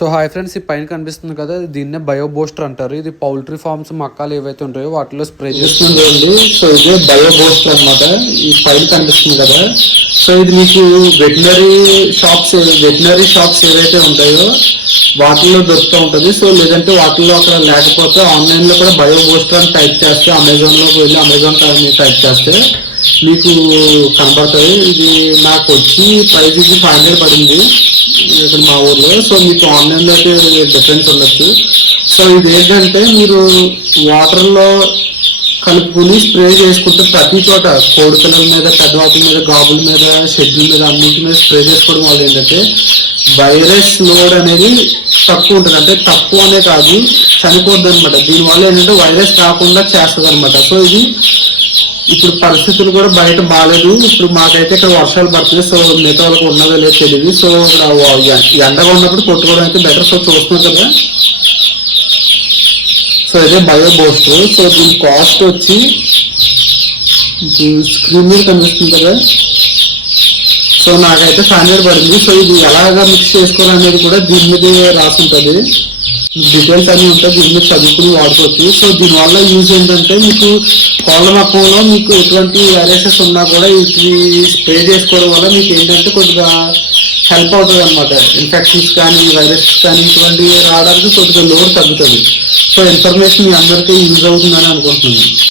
So hi friends ఈ పైన కనిపిస్తుంది కదా దీన్నే బయో బూస్టర్ అంటారు. ఇది పౌల్ట్రీ ఫార్మ్స్ మక్కాలు ఏవైతే ఉంటాయో వాటిలో స్ప్రే చేస్తుంది సో ఇదే బయో బోస్ట్ అనమాట ఈ పైన కనిపిస్తుంది కదా. సో ఇది మీకు వెటనరీ షాప్స్ వెటనరీ షాప్స్ ఏవైతే ఉంటాయో వాటిల్లో దొరుకుతూ ఉంటుంది. సో లేదంటే వాటిల్లో అక్కడ లేకపోతే ఆన్లైన్లో కూడా బయో బూస్టర్ అని టైప్ చేస్తే అమెజాన్లోకి వెళ్ళి అమెజాన్ టైప్ చేస్తే మీకు కనబడుతుంది. ఇది నాకు వచ్చి ప్రైస్ ఇది ఫైవ్ హండ్రెడ్ పడింది. ఇక్కడ మా ఊర్లో. సో మీకు ఆన్లైన్లో అయితే డిఫరెన్స్ ఉండొచ్చు. సో ఇది ఏంటంటే మీరు వాటర్లో లో కలుపుకుని స్ప్రే చేసుకుంటే ప్రతి చోట కోడి పిల్లల మీద పెద్దవాటి మీద గాబుల మీద షెడ్యూల్ మీద అన్నింటి మీద స్ప్రే చేసుకోవడం వల్ల ఏంటంటే వైరస్ లోడ్ అనేది తక్కువ ఉంటుంది. అంటే తక్కువ అనే కాదు చనిపోద్ది అనమాట దీనివల్ల ఏంటంటే వైరస్ రాకుండా చేస్తుంది అనమాట సో ఇది ఇప్పుడు పరిస్థితులు కూడా బయట బాగాలేదు ఇప్పుడు మాకైతే ఇక్కడ వర్షాలు పడుతున్నాయి. సో మిగతా వాళ్ళకి ఉన్నదో లేదో తెలియదు సో ఇక్కడ ఎండగా ఉన్నప్పుడు కొట్టుకోవడం అయితే బెటర్ సో చూస్తున్నాం కదా. సో ఇదే బయో బోస్ట్ సో దీని కాస్ట్ వచ్చి స్క్రీన్ మీద కనిపిస్తుంది కదా. సో నాకైతే ఫైవ్ హండ్రెడ్ పడింది. సో ఇది ఎలాగా మిక్స్ చేసుకోవాలనేది కూడా దీని మీద రాసి ఉంటుంది డీటెయిల్స్ అన్ని ఉంటాయి. దీని మీద చదువుకుని వాడుకోవచ్చు. సో దీనివల్ల యూజ్ ఏంటంటే మీకు కోళ్ళ మొక్కలో మీకు ఎటువంటి వైరసెస్ ఉన్నా కూడా ఇది స్ప్రే చేసుకోవడం వల్ల మీకు ఏంటంటే కొద్దిగా హెల్ప్ అవుతుంది అనమాట ఇన్ఫెక్షన్స్ కానీ వైరస్ కానీ ఇటువంటివి రావడానికి కొద్దిగా లోడ్ తగ్గుతుంది. సో ఇన్ఫర్మేషన్ మీ అందరికీ యూజ్ అవుతుందని అనుకుంటున్నాను.